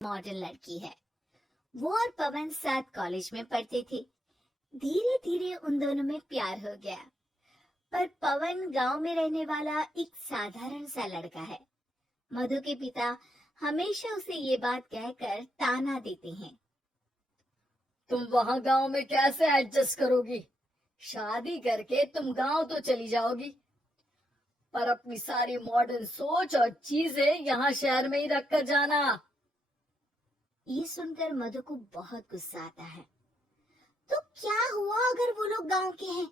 Modern लड़की है। वो और पवन साथ कॉलेज में पढ़ते थे। धीरे धीरे उन दोनों में प्यार हो गया। पर पवन गांव में रहने वाला एक साधारण सा लड़का है। मधु के पिता हमेशा उसे ये बात कहकर ताना देते हैं। तुम वहां गांव में कैसे एडजस्ट करोगी? शादी करके तुम गांव तो चली जाओगी, पर अपनी सारी मॉडर्न सोच और चीजें यहाँ शहर में ही रख कर जाना। ये सुनकर मधु को बहुत गुस्सा आता है। तो क्या हुआ अगर वो लोग गांव के हैं?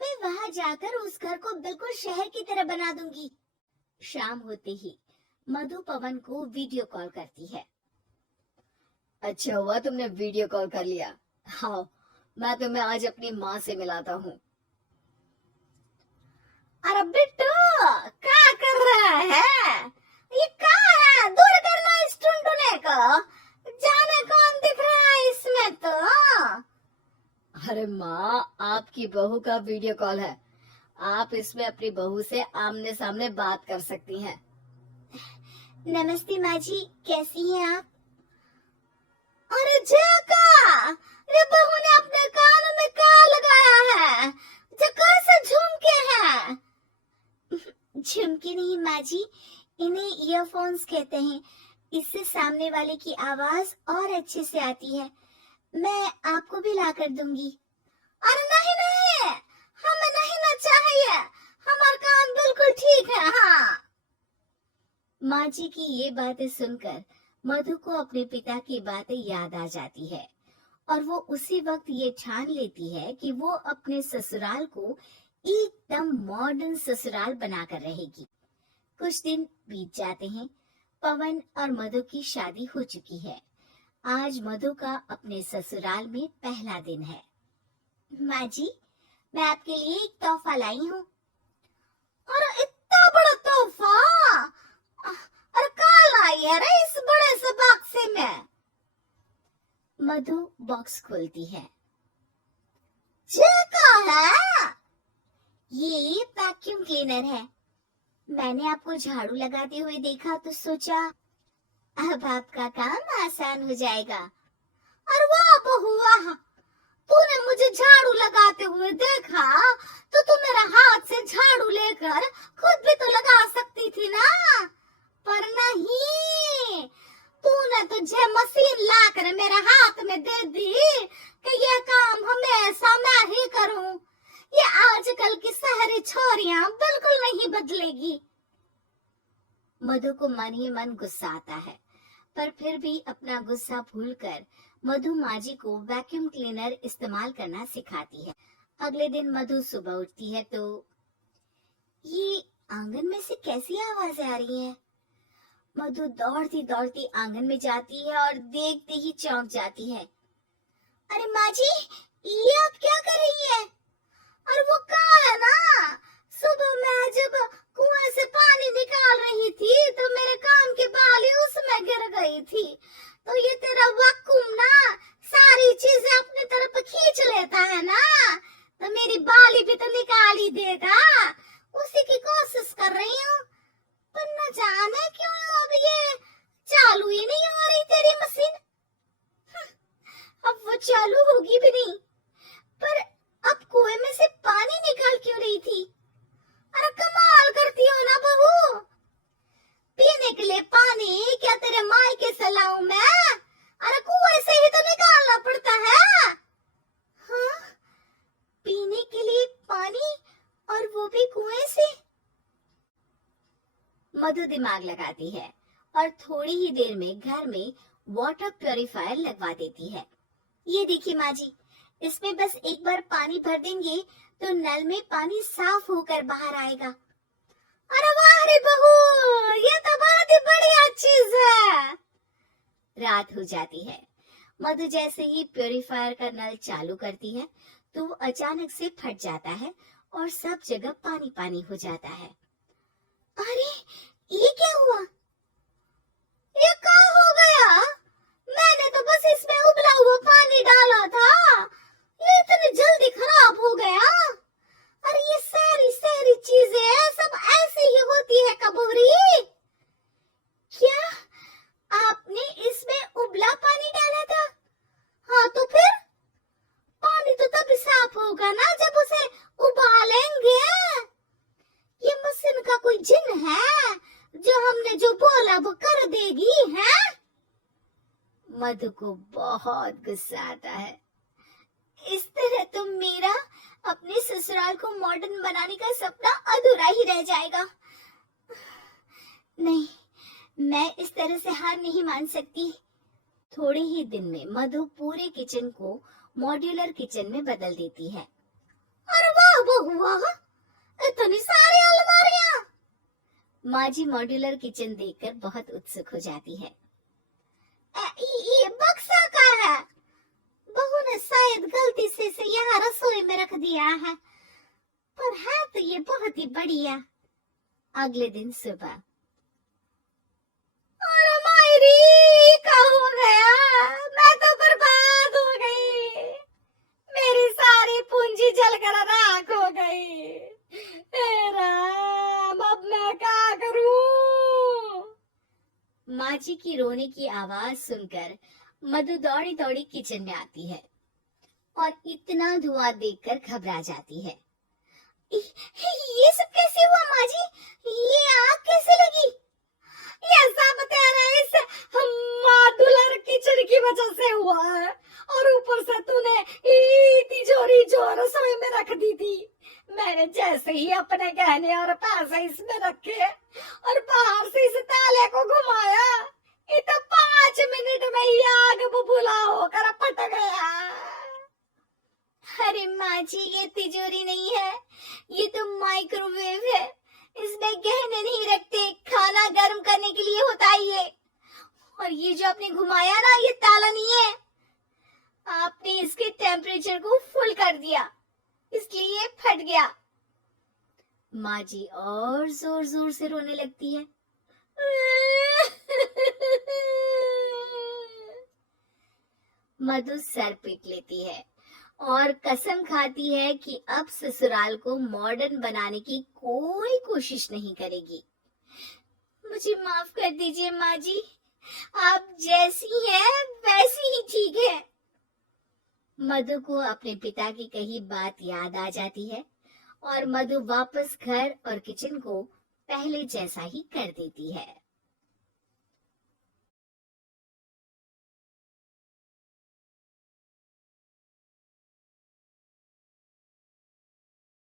मैं वहां जाकर उस घर को बिल्कुल शहर की तरह बना दूंगी। शाम होते ही मधु पवन को वीडियो कॉल करती है। अच्छा हुआ तुमने वीडियो कॉल कर लिया। हाँ, मैं तुम्हें आज अपनी माँ से मिलाता हूँ। अरे बिट्टू, क्या कर रहा है? ये क्या है? दूर करना इस टुनटुने को। जाने कौन दिख रहा है इसमें तो। अरे माँ, आपकी बहू का वीडियो कॉल है। आप इसमें अपनी बहू से आमने सामने बात कर सकती हैं। नमस्ते माँ जी, कैसी हैं आप? अरे जका, ये बहू ने अपने कानों में क्या लगाया है? जका से झुमके हैं। झुमके नहीं माँ जी, इन्हें ईयरफोन्स कहते हैं। इससे सामने वाले की आवाज और अच्छे से आती है। मैं आपको भी ला कर दूंगी। अरे नहीं नहीं, हमें नहीं ना चाहिए। हमारा कान बिल्कुल ठीक है। हाँ। माँ जी की ये बातें सुनकर मधु को अपने पिता की बातें याद आ जाती है और वो उसी वक्त ये ठान लेती है कि वो अपने ससुराल को एकदम मॉडर्न ससुराल बनाकर रहेगी। कुछ दिन बीत जाते हैं। पवन और मधु की शादी हो चुकी है। आज मधु का अपने ससुराल में पहला दिन है। माँ जी, मैं आपके लिए एक तोहफा लाई हूँ। अरे इतना बड़ा तोहफा! अरे क्या लाई है रे इस बड़े से बक्से में? मधु बॉक्स खोलती है। ये क्या है? ये वैक्यूम क्लीनर है। मैंने आपको झाड़ू लगाते हुए देखा तो सोचा अब आपका काम आसान हो जाएगा। अरे वाह बहू वाह, तूने मुझे झाड़ू लगाते हुए देखा तो तू मेरा हाथ से झाड़ू लेकर खुद भी तो लगा सकती थी ना। पर नहीं, तूने तुझे मशीन लाकर मेरे हाथ में दे दी कि यह काम हमेशा मैं ही करूं। ये आजकल की शहरी छोरियां बिल्कुल नहीं बदलेगी। मधु को मन ही मन गुस्सा आता है, पर फिर भी अपना गुस्सा भूलकर मधु माँ जी को वैक्यूम क्लीनर इस्तेमाल करना सिखाती है। अगले दिन मधु सुबह उठती है तो ये आंगन में से कैसी आवाजें आ रही हैं? मधु दौड़ती दौड़ती आंगन में जाती है और देखते ही चौंक जाती है। अरे माँ जी, ये आप क्या कर रही है? और वो कहाँ है ना? सुबह मैं जब कुआं से पानी निकाल रही थी तो मेरे कान की बाली उसमें गिर गई थी। तो ये तेरा वैक्यूम ना सारी चीजें अपनी तरफ खींच लेता है ना, तो मेरी बाली भी तो निकाल ही देगा। उसी की कोशिश कर रही हूँ, पर न जाने क्यों अब ये चालू ही नहीं हो रही तेरी मशीन। अब वो चालू होगी भी नहीं। पर अब कुएं में से पानी निकाल क्यों रही थी? अरे कमाल करती हो ना बहू। पीने के लिए पानी क्या तेरे मायके से लाऊं मैं? अरे कुएं से ही तो निकालना पड़ता है। हाँ, पीने के लिए पानी और वो भी कुएं से। मधु दिमाग लगाती है और थोड़ी ही देर में घर में वाटर प्यूरिफायर लगवा देती है। ये देखिए माँ जी, इसमें बस एक बार पानी भर देंगे तो नल में पानी साफ होकर बाहर आएगा। अरे वाह रे बहू, ये तो बहुत ही बढ़िया चीज है। रात हो जाती है। मधु जैसे ही प्यूरिफायर का नल चालू करती है तो वो अचानक से फट जाता है और सब जगह पानी पानी हो जाता है। अरे ये क्या हुआ? ये क्या हो गया? मैंने तो बस इसमें उबला हुआ पानी डाला था, ये इतनी जल्दी खराब हो गया। अरे ये सारी सारी चीजें सब ऐसे ही होती है कबूरी। क्या आपने इसमें करेगी हैं? मधु को बहुत गुस्सा आता है। इस तरह तो मेरा अपने ससुराल को मॉडर्न बनाने का सपना अधूरा ही रह जाएगा। नहीं, मैं इस तरह से हार नहीं मान सकती। थोड़े ही दिन में मधु पूरे किचन को मॉड्यूलर किचन में बदल देती है। अरे वाह बहू वाह, इतनी सारी अलमारियां! माँ जी मॉड्यूलर किचन देखकर बहुत उत्सुक हो जाती है। ये बक्सा का है। बहू ने शायद गलती से इसे यहाँ रसोई में रख दिया है, पर है तो ये बहुत ही बढ़िया। अगले दिन सुबह। अरे मायरी, क्या हो गया? मैं तो बर्बाद हो गई। मेरी सारी पूंजी जलकर राख हो गई। हे राम, अब मैं क्या करूं? माँ जी की रोने की आवाज सुनकर मधु दौड़ी दौड़ी किचन में आती है और इतना धुआं देखकर घबरा जाती है। ये सब कैसे हुआ माँ जी? ये आग कैसे लगी? ये सब तेरे इस मॉड्यूलर किचन की वजह से हुआ है, और ऊपर से तूने तिजोरी जो रसोई में रख दी थी, मैंने जैसे ही अपने गहने और पैसे इसमें रखे और बाहर से इस ताले को घुमाया, ये तो 5 मिनट में ही आग बुबूला होकर पट गया। अरे माँ जी, ये तिजोरी नहीं है, ये तो माइक्रोवेव है। इसमें गहने नहीं रखते, खाना गर्म करने के लिए होता है ये। और ये जो आपने घुमाया ना, ये ताला नहीं है, आपने इसके टेम्परेचर को फुल कर दिया, इसलिए ये फट गया। माँ जी और जोर जोर से रोने लगती है। मधु सर पीट लेती है और कसम खाती है कि अब ससुराल को मॉडर्न बनाने की कोई कोशिश नहीं करेगी। मुझे माफ कर दीजिए माँ जी, आप जैसी हैं वैसी ही ठीक है। मधु को अपने पिता की कही बात याद आ जाती है और मधु वापस घर और किचन को पहले जैसा ही कर देती है।